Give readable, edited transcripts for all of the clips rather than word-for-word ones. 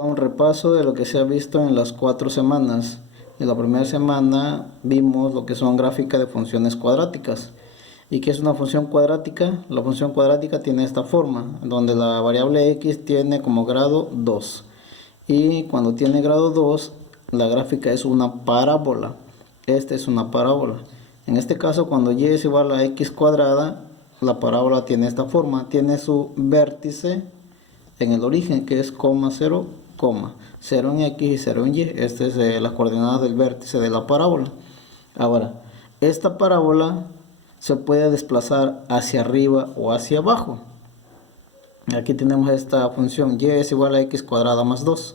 Un repaso de lo que se ha visto en las 4 semanas. En la primera semana vimos lo que son gráficas de funciones cuadráticas. ¿Y qué es una función cuadrática? La función cuadrática tiene esta forma, donde la variable x tiene como grado 2. Y cuando tiene grado 2, la gráfica es una parábola. Esta es una parábola. En este caso, cuando y es igual a x cuadrada, la parábola tiene esta forma. Tiene su vértice en el origen, que es 0, 0 en x y 0 en y. Esta es las coordenadas del vértice de la parábola. Ahora, esta parábola se puede desplazar hacia arriba o hacia abajo. Aquí tenemos esta función y es igual a x cuadrada más 2.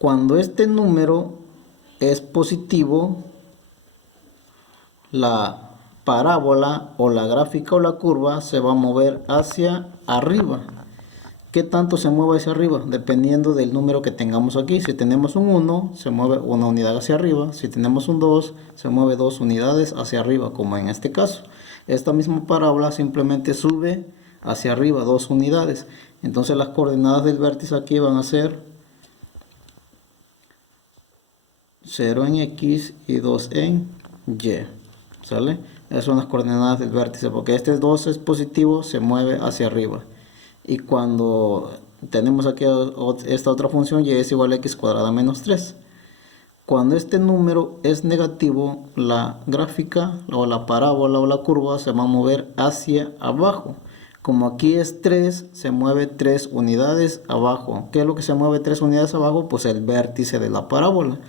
Cuando este número es positivo, la parábola o la gráfica o la curva se va a mover hacia arriba. ¿Qué tanto se mueve hacia arriba? Dependiendo del número que tengamos aquí. Si tenemos un 1, se mueve una unidad hacia arriba. Si tenemos un 2, se mueve 2 unidades hacia arriba, como en este caso. Esta misma parábola simplemente sube hacia arriba 2 unidades. Entonces las coordenadas del vértice aquí van a ser 0 en x y 2 en y. ¿Sale? Esas son las coordenadas del vértice, porque este 2 es positivo, se mueve hacia arriba. Y cuando tenemos aquí esta otra función, y es igual a x cuadrada menos 3. Cuando este número es negativo, la gráfica o la parábola o la curva se va a mover hacia abajo. Como aquí es 3, se mueve 3 unidades abajo. ¿Qué es lo que se mueve 3 unidades abajo? Pues el vértice de la parábola.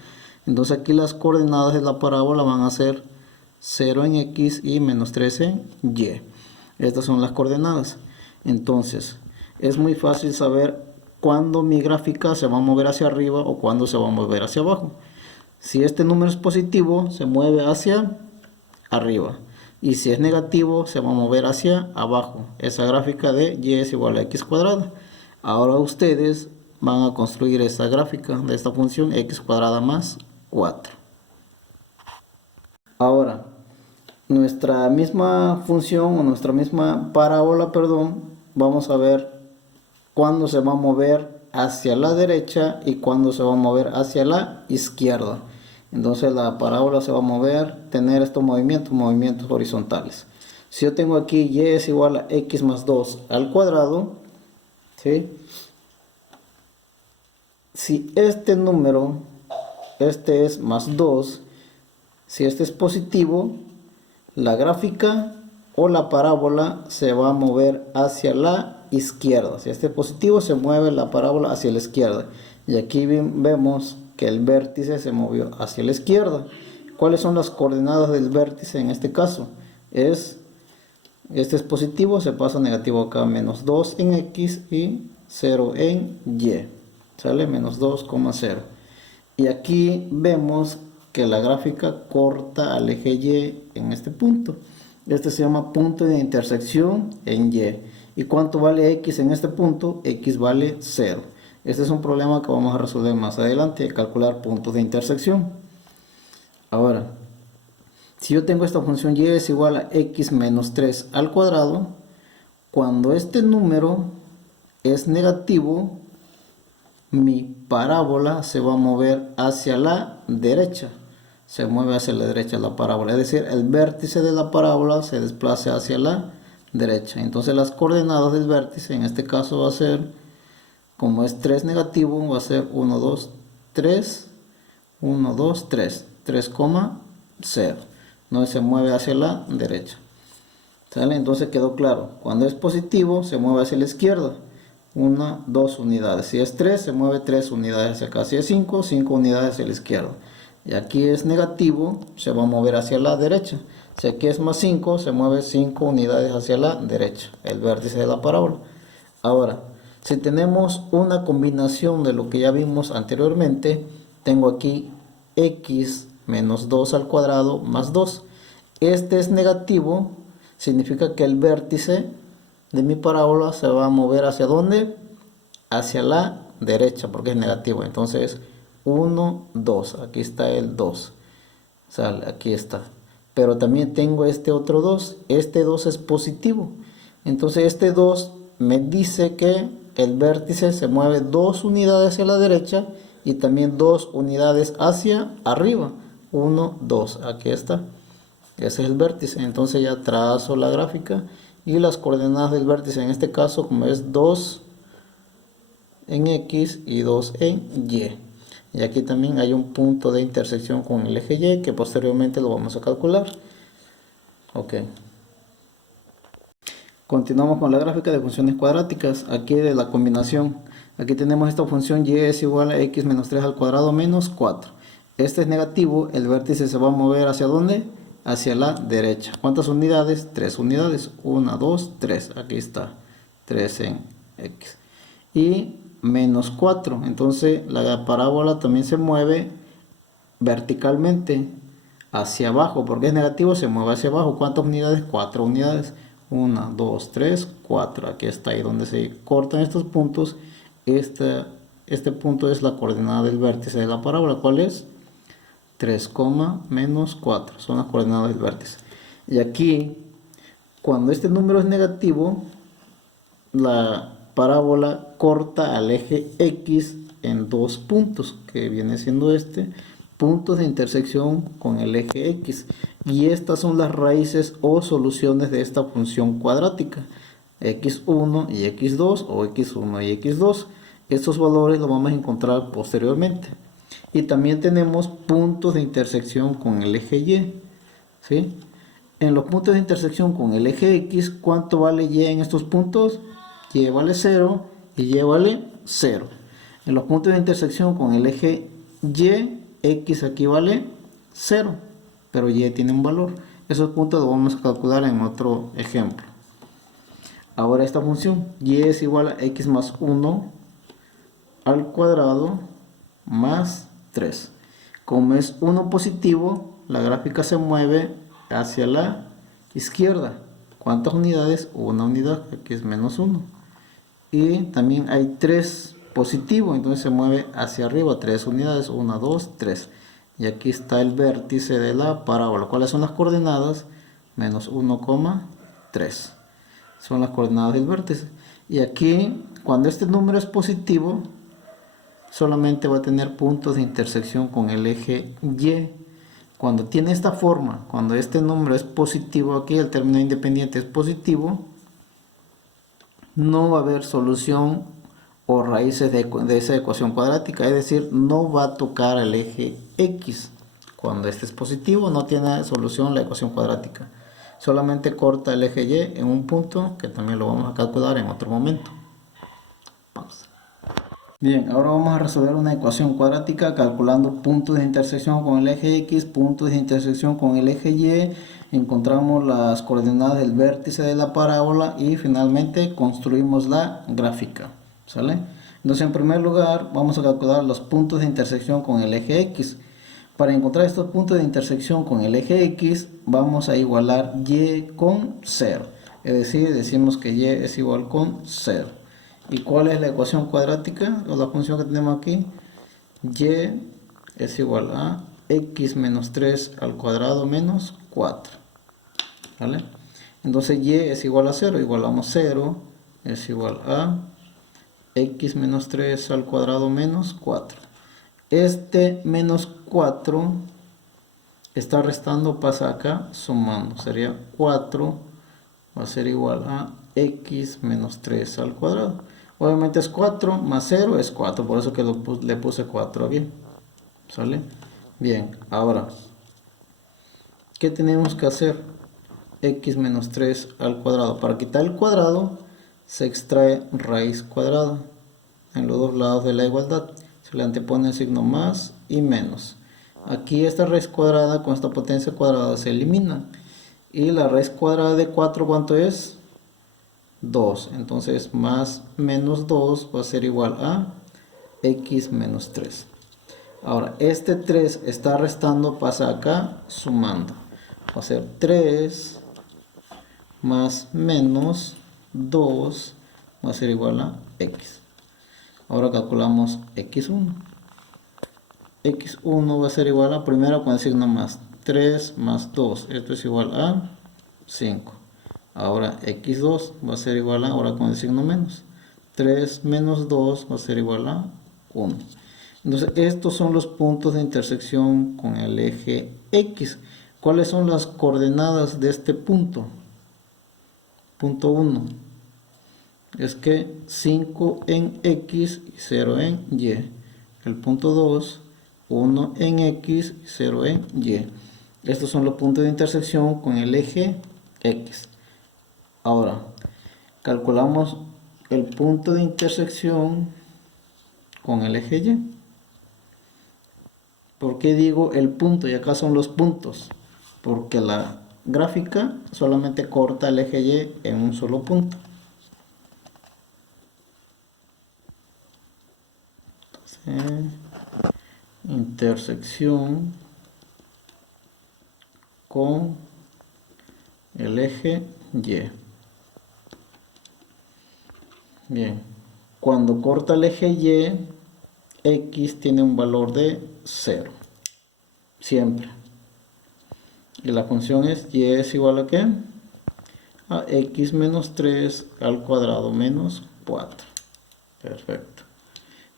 Entonces aquí las coordenadas de la parábola van a ser 0 en x y menos 3 en y. Estas son las coordenadas. Entonces, es muy fácil saber cuándo mi gráfica se va a mover hacia arriba o cuándo se va a mover hacia abajo. Si este número es positivo, se mueve hacia arriba. Y si es negativo, se va a mover hacia abajo. Esa gráfica de y es igual a x cuadrada. Ahora ustedes van a construir esta gráfica de esta función x cuadrada más 4. Ahora, nuestra misma función o nuestra misma parábola, vamos a ver cuándo se va a mover hacia la derecha y cuándo se va a mover hacia la izquierda. Entonces la parábola se va a mover, tener estos movimientos horizontales. Si yo tengo aquí y es igual a x más 2 al cuadrado, ¿sí? Si este número, este es más 2, si este es positivo, la gráfica o la parábola se va a mover hacia la izquierda. Si este es positivo, se mueve la parábola hacia la izquierda. Y aquí vemos que el vértice se movió hacia la izquierda. ¿Cuáles son las coordenadas del vértice en este caso? Este es positivo, se pasa negativo acá, menos 2 en x y 0 en y. ¿Sale? Menos 2,0. Y aquí vemos que la gráfica corta al eje y en este punto. Este se llama punto de intersección en y. ¿Y cuánto vale x en este punto? X vale 0. Este es un problema que vamos a resolver más adelante, calcular puntos de intersección. Ahora, si yo tengo esta función y es igual a x menos 3 al cuadrado, cuando este número es negativo, mi parábola se va a mover hacia la derecha. Se mueve hacia la derecha la parábola, es decir, el vértice de la parábola se desplaza hacia la derecha. Entonces las coordenadas del vértice en este caso va a ser, como es 3 negativo, va a ser 1, 2, 3, 1, 2, 3, 3,0. No se mueve hacia la derecha. ¿Sale? Entonces quedó claro, cuando es positivo se mueve hacia la izquierda. 1, 2 unidades. Si es 3, se mueve 3 unidades hacia acá. Si es 5, 5 unidades hacia la izquierda. Y aquí es negativo, se va a mover hacia la derecha. Si aquí es más 5, se mueve 5 unidades hacia la derecha. El vértice de la parábola. Ahora, si tenemos una combinación de lo que ya vimos anteriormente, tengo aquí x menos 2 al cuadrado más 2. Este es negativo, significa que el vértice de mi parábola se va a mover hacia ¿dónde? Hacia la derecha, porque es negativo. Entonces 1, 2, aquí está el 2, sale, aquí está. Pero también tengo este otro 2, este 2 es positivo. Entonces este 2 me dice que el vértice se mueve 2 unidades hacia la derecha y también 2 unidades hacia arriba. 1, 2, aquí está. Ese es el vértice. Entonces ya trazo la gráfica y las coordenadas del vértice, en este caso como es 2 en X y 2 en Y. Y aquí también hay un punto de intersección con el eje Y que posteriormente lo vamos a calcular. Ok. Continuamos con la gráfica de funciones cuadráticas, aquí de la combinación. Aquí tenemos esta función y es igual a x menos 3 al cuadrado menos 4. Este es negativo, el vértice se va a mover ¿hacia dónde? Hacia la derecha. ¿Cuántas unidades? 3 unidades. 1, 2, 3. Aquí está. 3 en x. Y menos 4. Entonces la parábola también se mueve verticalmente hacia abajo. Porque es negativo, se mueve hacia abajo. ¿Cuántas unidades? 4 unidades. 1, 2, 3, 4. Aquí está, ahí donde se cortan estos puntos. Este punto es la coordenada del vértice de la parábola. ¿Cuál es? 3, menos 4. Son las coordenadas del vértice. Y aquí, cuando este número es negativo, la parábola corta al eje X en 2 puntos, que viene siendo puntos de intersección con el eje X. Y estas son las raíces o soluciones de esta función cuadrática, x1 y x2 o x1 y x2. Estos valores los vamos a encontrar posteriormente. Y también tenemos puntos de intersección con el eje Y, ¿sí? En los puntos de intersección con el eje X, ¿cuánto vale Y en estos puntos? Y vale 0 y Y vale 0. En los puntos de intersección con el eje Y, X aquí vale 0, pero Y tiene un valor. Esos puntos los vamos a calcular en otro ejemplo. Ahora esta función, Y es igual a X más 1 al cuadrado más 3. Como es 1 positivo, la gráfica se mueve hacia la izquierda. ¿Cuántas unidades? Una unidad, aquí es menos 1. Y también hay 3 positivo, entonces se mueve hacia arriba 3 unidades, 1, 2, 3. Y aquí está el vértice de la parábola. ¿Cuáles son las coordenadas? Menos 1, 3. Son las coordenadas del vértice. Y aquí, cuando este número es positivo, solamente va a tener puntos de intersección con el eje Y. Cuando tiene esta forma, cuando este número es positivo, aquí el término independiente es positivo, no va a haber solución o raíces de esa ecuación cuadrática, es decir, no va a tocar el eje X. Cuando este es positivo, no tiene solución la ecuación cuadrática, solamente corta el eje Y en un punto que también lo vamos a calcular en otro momento. Pausa. Bien, ahora vamos a resolver una ecuación cuadrática calculando puntos de intersección con el eje X, puntos de intersección con el eje Y, encontramos las coordenadas del vértice de la parábola y finalmente construimos la gráfica, ¿sale? Entonces en primer lugar vamos a calcular los puntos de intersección con el eje X. Para encontrar estos puntos de intersección con el eje X vamos a igualar Y con 0, es decir, decimos que Y es igual con 0. ¿Y cuál es la ecuación cuadrática o la función que tenemos aquí? Y es igual a x menos 3 al cuadrado menos 4. ¿Vale? Entonces Y es igual a 0, igualamos 0, es igual a x menos 3 al cuadrado menos 4. Este menos 4 está restando, pasa acá, sumando. Sería 4, va a ser igual a x menos 3 al cuadrado. Obviamente es 4 más 0 es 4, por eso que le puse 4 bien. ¿Sale? Bien, ahora, ¿qué tenemos que hacer? X menos 3 al cuadrado. Para quitar el cuadrado, se extrae raíz cuadrada en los dos lados de la igualdad. Se le antepone el signo más y menos. Aquí esta raíz cuadrada con esta potencia cuadrada se elimina. Y la raíz cuadrada de 4, ¿cuánto es? 2, entonces más menos 2 va a ser igual a x menos 3. Ahora este 3 está restando, pasa acá, sumando, va a ser 3 más menos 2 va a ser igual a x. Ahora calculamos x1. x1 va a ser igual a, primero con el signo más, 3 más 2, esto es igual a 5. Ahora x2 va a ser igual a, ahora con el signo menos, 3 menos 2 va a ser igual a 1. Entonces, estos son los puntos de intersección con el eje X. ¿Cuáles son las coordenadas de este punto? Punto 1. Es que 5 en X y 0 en Y. El punto 2, 1 en X y 0 en Y. Estos son los puntos de intersección con el eje X. Ahora, calculamos el punto de intersección con el eje Y. ¿Por qué digo el punto? Y acá son los puntos. Porque la gráfica solamente corta el eje Y en un solo punto. Entonces, intersección con el eje Y. Bien, cuando corta el eje Y, X tiene un valor de 0. Siempre. Y la función es Y es igual a ¿qué? A X menos 3 al cuadrado menos 4. Perfecto.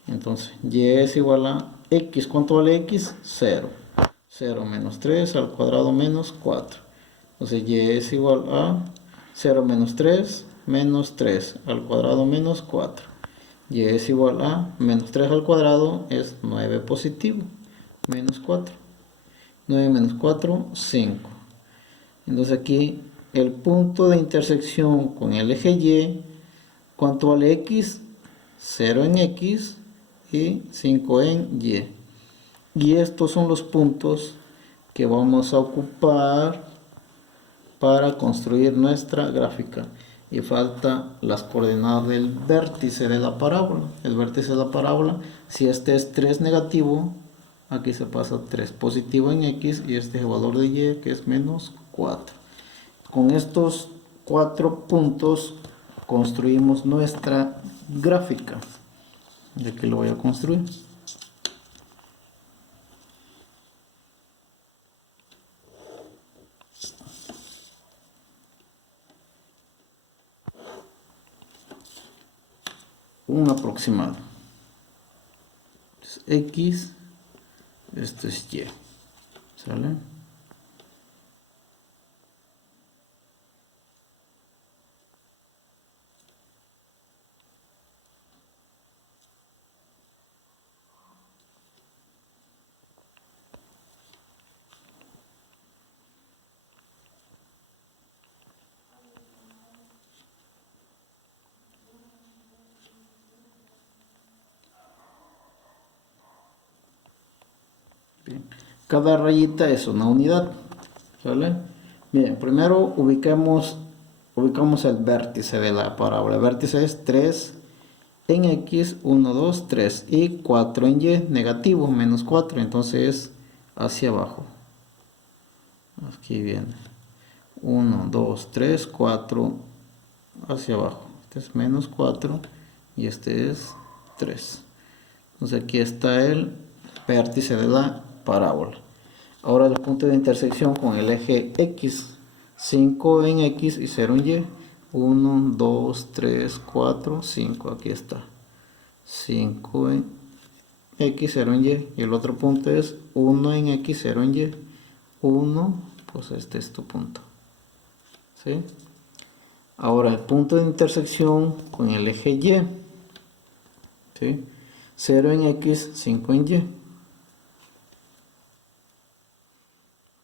Entonces, Y es igual a X. ¿Cuánto vale X? 0. 0 menos 3 al cuadrado menos 4. Entonces, Y es igual a 0 menos 3 al cuadrado menos 4. Y es igual a menos 3 al cuadrado es 9 positivo. Menos 4. 9 menos 4, 5. Entonces aquí el punto de intersección con el eje Y, ¿cuánto vale X? 0 en X y 5 en Y. Y estos son los puntos que vamos a ocupar para construir nuestra gráfica. Y falta las coordenadas del vértice de la parábola. El vértice de la parábola, si este es 3 negativo, aquí se pasa 3 positivo en X y este es el valor de Y que es menos 4. Con estos 4 puntos construimos nuestra gráfica. Y aquí lo voy a construir. Un aproximado. Entonces, X, esto es Y. ¿Sale? Bien. Cada rayita es una unidad. ¿Sale? Bien, primero ubicamos el vértice de la parábola. El vértice es 3 en X, 1, 2, 3 y 4 en Y, negativo, menos 4, entonces hacia abajo. Aquí viene 1, 2, 3, 4 hacia abajo. Este es menos 4 y este es 3. Entonces aquí está el vértice de la parábola. Ahora el punto de intersección con el eje X, 5 en X y 0 en Y. 1, 2, 3, 4, 5. Aquí está. 5 en X, 0 en Y. Y el otro punto es 1 en X, 0 en Y. 1, pues este es tu punto. ¿Sí? Ahora el punto de intersección con el eje Y. ¿Sí? 0 en X, 5 en Y.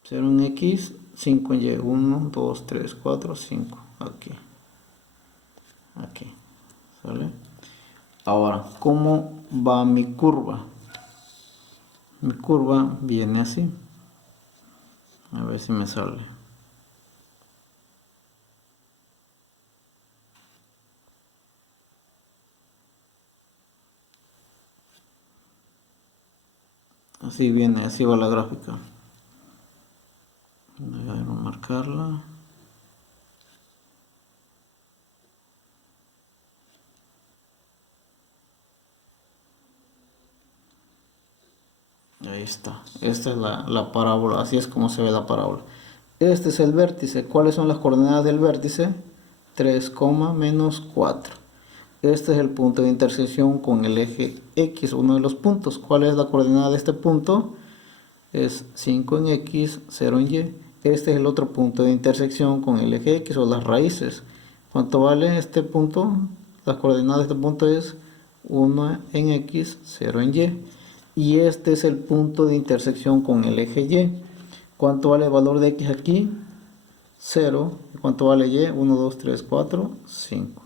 0 en X, 5 en Y. 1, 2, 3, 4, 5. Aquí. Aquí. ¿Sale? Ahora, ¿cómo va mi curva? Mi curva viene así. A ver si me sale. Así viene, así va la gráfica. Voy a marcarla. Ahí está. Esta es la parábola. Así es como se ve la parábola. Este es el vértice. ¿Cuáles son las coordenadas del vértice? 3, menos 4. Este es el punto de intersección con el eje X, uno de los puntos. ¿Cuál es la coordenada de este punto? Es 5 en X, 0 en Y. Este es el otro punto de intersección con el eje X o las raíces. ¿Cuánto vale este punto? Las coordenadas de este punto es 1 en X, 0 en Y. Y este es el punto de intersección con el eje Y. ¿Cuánto vale el valor de X aquí? 0. ¿Cuánto vale Y? 1, 2, 3, 4, 5.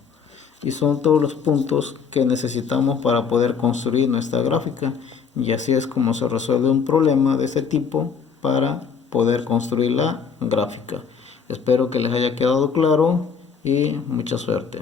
Y son todos los puntos que necesitamos para poder construir nuestra gráfica. Y así es como se resuelve un problema de este tipo para poder construir la gráfica. Espero que les haya quedado claro y mucha suerte.